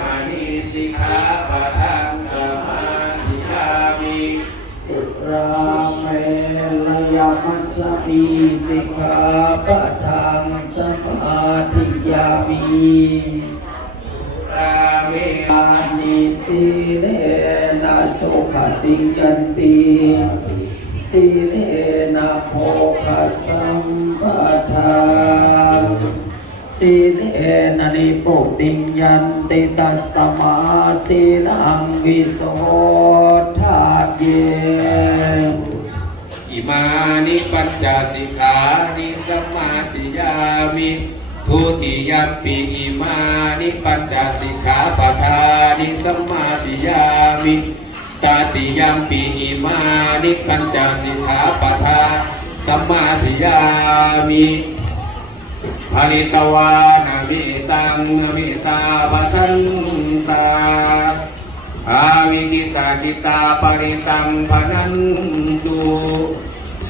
มานิสิกขาปะทังสมาธิยามิสุราเมรยมัจจมีสิกขาปะทังสมาธิยามีราเมอานิสีเลนะสุขติยันติสีเลนะโภคสัมปทา สีเลนะนิโปติยันติตัสสมาสีลังวิโสทาเยอิมานิปัญจสิกขานิสมาธิยามิทุติยัปิอิมานิปัญจสิกขาปทานิสมาธิยามิตาติยัมปิอิมานิปัญจสิกขาปทาสัมมาธิยามิ ภริตวานามิตังนามิตาปทันตาอาวิกิตากิตาปริตังพนันตุ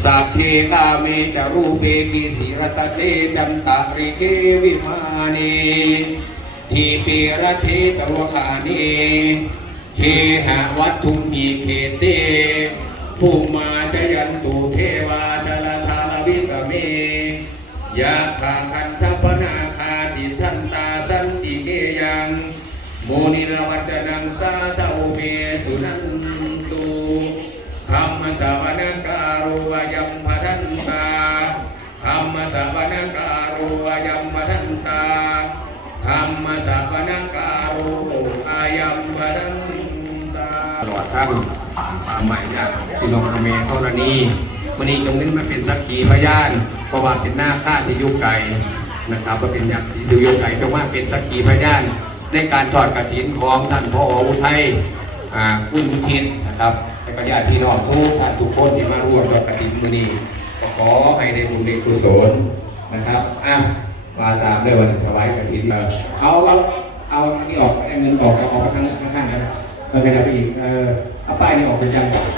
สัพเพกาเมจารูเปกิสิรตเตจันตาริเกวิมานีทีปีระเทตวคานีเคหะวัตถุมีเขเตภูมาจยันตุเทวาชลทาลวิสเมยะ ลอดทั้งป่าใหม่จากพี่น้องอเมริกาธรณีวันนี้ตรงนี้มาเป็นสักขีพยานเพราะว่าเป็นหน้าค่าที่ยุไกลนะครับว่าเป็นยักษ์สีดูยุไกลเพราะว่าเป็นสักขีพยานในการทอดกระถินของท่านพ่ออุทัยอ่าคุณอุทิศนะครับและก็ญาติพี่น้องทุกท่านทุกคนที่มาร่วมทอดกระถินมือนี้ก็ขอให้ได้บุญได้กุศลนะครับอะมาตามด้วยวันถวายกระถินเอาเอาเอาอันนี้ออกเอาเงินออกเอาออกข้ง ข้างๆนะเออเป็นอะไรไปอีกเออเอาป้ายนี่ออกเป็นจังหวะ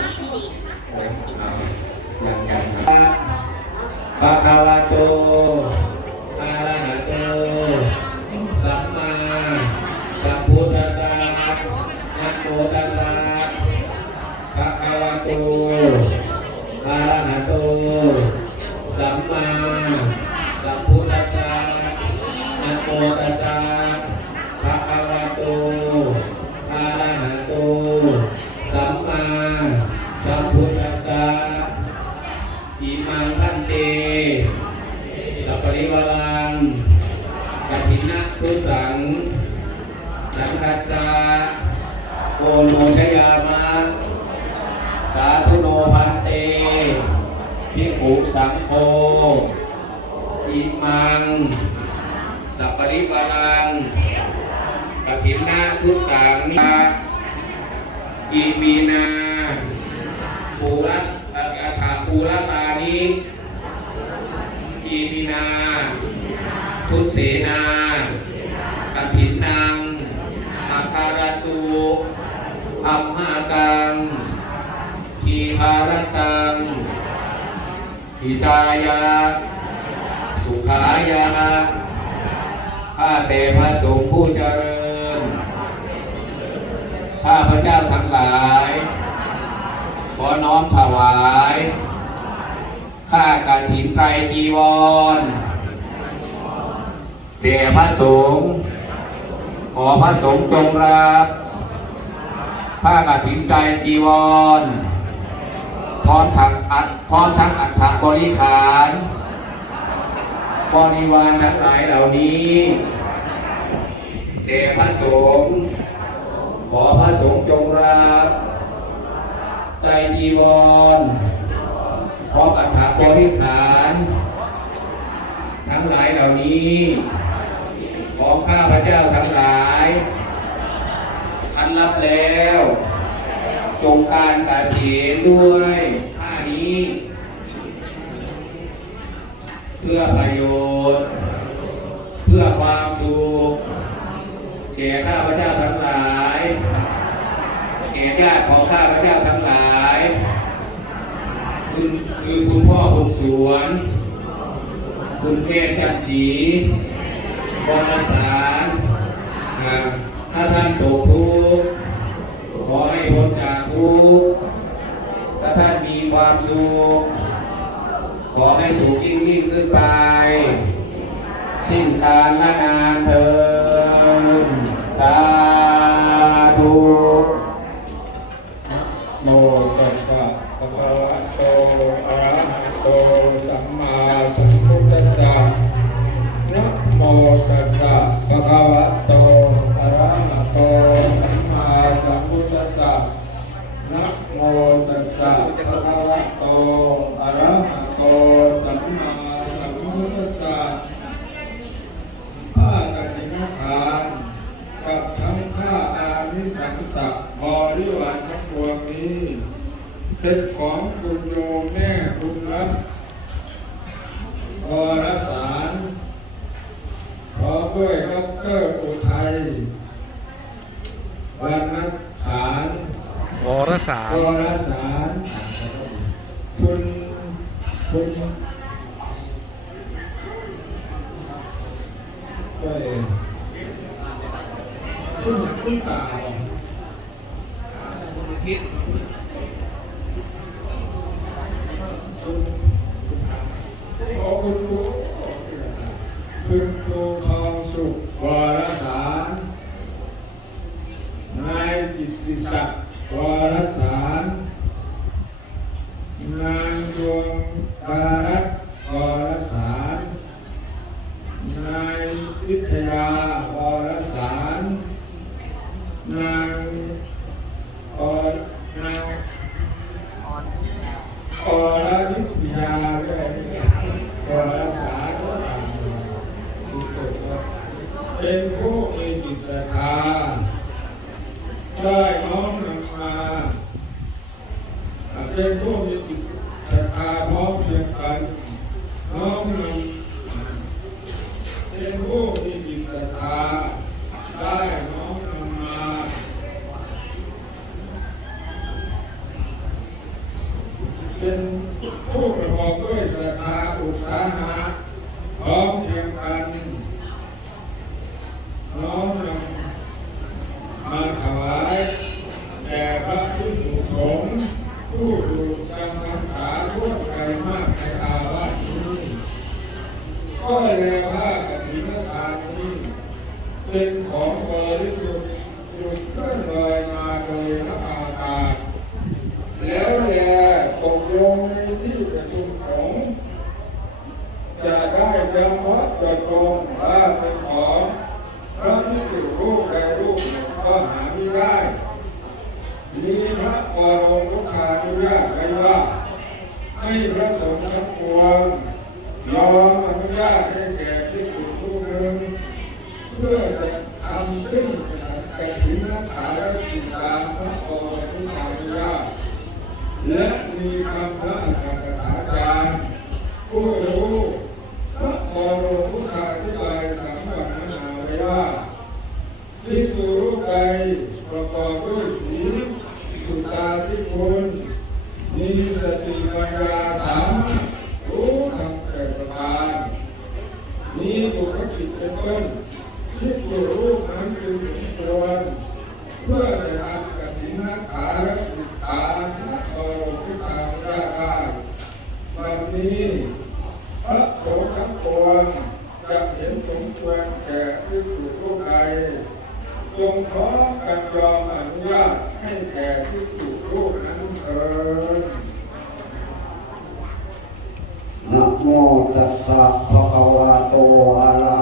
อุสังโฆอิมัง สัพปริวารังกฐินะทุสังอิมีนาปูระอาถาปูระตานิอิมินา ทุเสนากถินนังอาคารตุอัมหากังทีภารตัง หิตายา สุขายา ข้าแต่พระสงฆ์ผู้เจริญ ข้าพระเจ้าทั้งหลาย ขอน้อมถวายผ้ากฐินไตรจีวรแด่พระสงฆ์ขอพระสงฆ์จงรับผ้ากฐินใจจีวร ร้อมทั้งอัดพร้อมทั้งอัฐบริขารบริวารทั้งหลายเหล่านี้แด่พระสงฆ์ขอพระสงฆ์จงรับใจจีวรพร้อมอัฐบริขาร ทั้งหลายเหล่านี้ ของข้าพระเจ้าทั้งหลายทันรับแล้ว จงการกาเถีนด้วย สวน คุณเวชจันทร์ศรีบรสารอ่าข้าตกทุกข์ขอให้พ้นจากทุกข์ถ้าท่านมีความสุข ขอให้สูงยิ่งยิ่งขึ้นไป สิ้นการละงานเถิด เป็นของคุณโยมแม่คุณรัตน์วรสารพร้อมด้วยดอกเตอรอุทัยวรรณสารวรสารวรสารคุณคุณเอ้ยคุณคุณตาเหรอาวรสารนางอรนาง อรนิตยาด้วยอรสาธุธรรมที่สุดว่าเป็นผู้มีจิตศรัทธาได้น้อมนำมาเป็นผู้มีจิตศรัทธาพร้อมเพรียงกัน น้อมนำเป็นผู้มีจิตศรัทธาได้น้อมนำมา เป็นผู้ประกอบด้วยศรัทธาอุตสาหะพร้อมเพรียงกันน้อมนำมาถวายแด่พระภิกษุสงฆ์ผู้อยู่จำพรรษาทั่วไป มากในอาวาสนี้ก็แลว่ากฐินทานนี้เป็นของบริสุทธิ์หยุดเคลื่อนลอยมาโดยนักอากาศ แล้วแลตกลงในที่ประชุมสงฆ์จะได้จำวัดจดลงว่าเป็นของพระพิจุรูปใดรูปหนึ่งก็หาไม่ได้ มีพระวรมลุกขานุญาตไว้ว่า ให้พระสงฆ์ทั้งปวงยอมอนุญาตให้แก่พิจุรูปหนึ่งเพื่อจะทำซึ่งกฐินนักขาและจิตตามพระวรมลุกขาญาและมีคำพระอัจฉริยะจารย์ผู้รู้พระบรมพุทธาธิบายสังวรนาไว้ว่าภิกษุรูปใดประกอบด้วยศีลสุตาที่คุณมีสติปัญญาสามารถรู้ทำแต่ประการมีบุคลิกเป็นต้นภิกษุรูปนั้นจึงสมควร เพื่อจะทำกฐินนักขาและติดตามนักบรมพุทธาได้ได้วันนี้พระสงฆ์ทั้งปวงจะเห็นสมควรแก่ ภิกษุรูปใดจงขอกันยอมอนุญาตให้แก่ภิกษุรูปนั้นเถิดนะโมตัสสะภะคะวะโตอะระ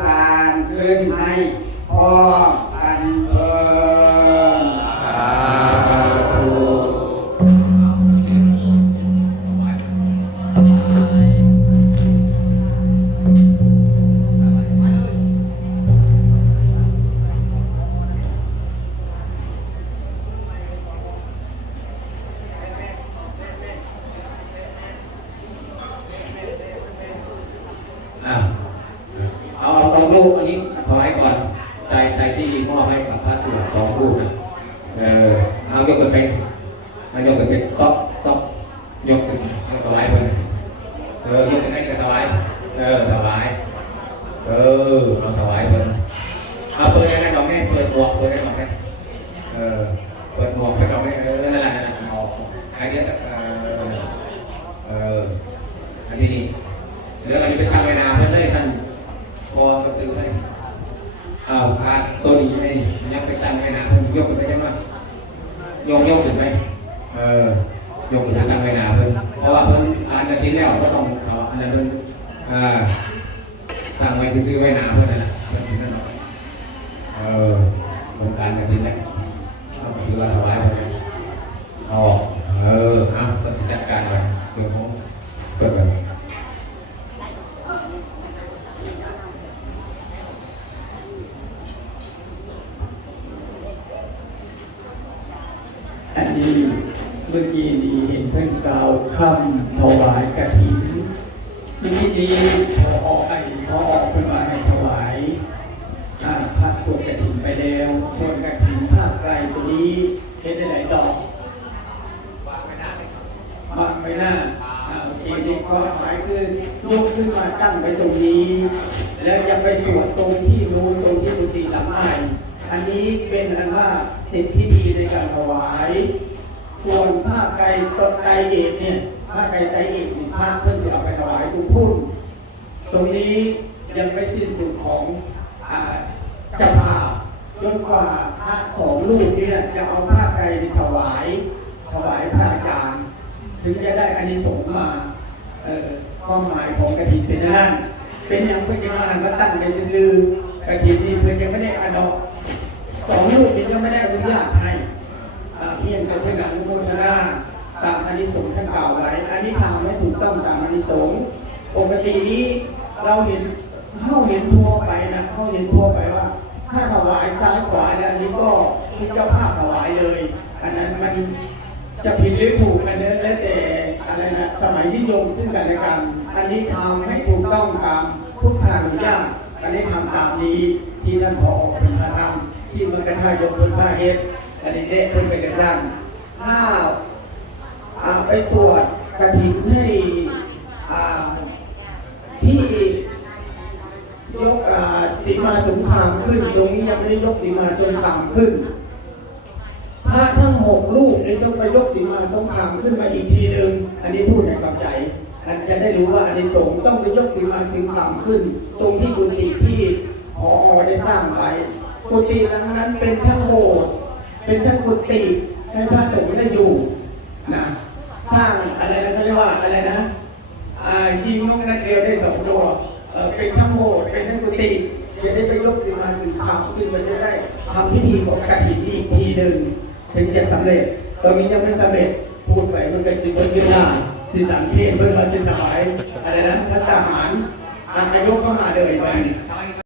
การขึ้นให้พร้อ ไอ้เนี้ยเออเอออันนี้นี่เดี๋ยวอันนี้ไปทำเวลาเพื่อนเลยท่านพอประตูให้เอาอาตัวนี้ให้ยังไปตั้งเวลาเพื่อนยกขึ้นไปได้ไหมยกยกขึ้นไปเออยกขึ้นไปตั้งเวลาเพื่อนเพราะว่าเพื่อนอ่านอาทิตย์แล้วก็ต้องเอาอันนั้นเพื่อนอ่าตั้งไว้ซื้อๆไว้หนาเพื่อนนั่นแหละเพื่อนซื้อนั่นหน่อยเออเพื่อนการอาทิตย์แล้วเอาคือว่าถวายไปเอาออกเออเอาเพื่อนจัดการไปเดี๋ยวผมเปิดไป อันนี้เมื่อกี้นี้เห็นเพื่อนกล่าวคำถวายกระถิ่นทีนี้นี้พอออกไอ้พอออกเพื่อนมาให้ถวายอ่าพระ สวดกระถิ่นไปแล้ว ส่วนกระถิ่นภาคไกลตัวนี้เห็นได้หลายดอกวางไม่น่าอ่าโอเคนี่ความหมายคือยกขึ้นมาตั้งไว้ตรงนี้ แล้วอย่าไปสวดตรงที่นู้นตรงที่กุฏิหลังใหม่อันนี้เป็นอันว่าเสร็จพิธีในการถวาย ส่วนผ้าไก่ตดไก่เอกเนี่ยผ้าไก่ไตเอกเนี่ยผ้าเพื่อนเสือไปถวายตรงพุ่นตรงนี้ยังไม่สิ้นสุดของอ่า จ้าภาจนกว่าพระสองลูกนี่จะเอาผ้าไก่ไปถวาย ถวายพระอาจารย์ ถึงจะได้อานิสงส์มาเออความหมายของกระถินเป็นย่านั้นเป็นอย่างเพื่อนจะมาหันมาตั้งไปซื้อกระถินนี่เพื่อนยังไม่ได้อาดอกสองลูกนี่ยังไม่ได้อนุญาตให้เพียงแต่เป็นอนุโมทนาตามอานิสงส์ท่านกล่าวไว้อันนี้ทำให้ถูกต้องตามอานิสงส์ปกตินี้เราเห็นเข้าเห็นทั่วไปนะเข้าเห็นทั่วไปว่า ถ้าถวายซ้ายขวาแล้วอันนี้ก็ที่เจ้าภาพถวายเลย อันนั้นมันจะผิดหรือถูกอันนั้นแล้วแต่อะไรนะสมัยนิยมซึ่งกันและกัน อันนี้ทำให้ถูกต้องตามพุทธานุญาตอันนี้ทำตามนี้ที่ท่านพอเป็นพระธรรมที่มันกระทายกเป็นพระเฮ็ดอันนี้เด็กเพิ่นไปกันสั่งถ้าอ่าไปสวดกระถิ่นให้อ่าที่ยกอ่าสีมาสงคราม ขึ้น ตรงนี้ยังไม่ได้ยกสีมาสงครามขึ้นพระทั้งหกรูปนี่ต้องไปยกสีมาสงครามขึ้นมาอีกทีหนึ่งอันนี้พูดในความใจอันจะได้รู้ว่าอันนี้สงส์ต้องไปยกสีมาสงครามขึ้น ตรงที่กุฏิที่พอได้สร้างไว้กุฏิหลังนั้นเป็นทั้งโบสถ์เป็นทั้งกุฏิให้พระสงฆ์ได้อยู่นะสร้างอะไรนะเขาเรียกว่าอะไรนะยิงนกนัดเดียวได้สองตัวเอ่อเป็นทั้งโบสถ์เป็นทั้งกุฏิจะได้ไปยก สีมาสีขาวขึ้นจะได้ทำพิธีของกฐินอีกทีหนึ่งถึงจะสำเร็จ ตอนนี้ยังไม่สำเร็จพูดไปมันก็จะเป็นเวลาสิสังเทศเพื่อมาสิสบายอะไรนะพระทหารอายกเข้าหาเลยไป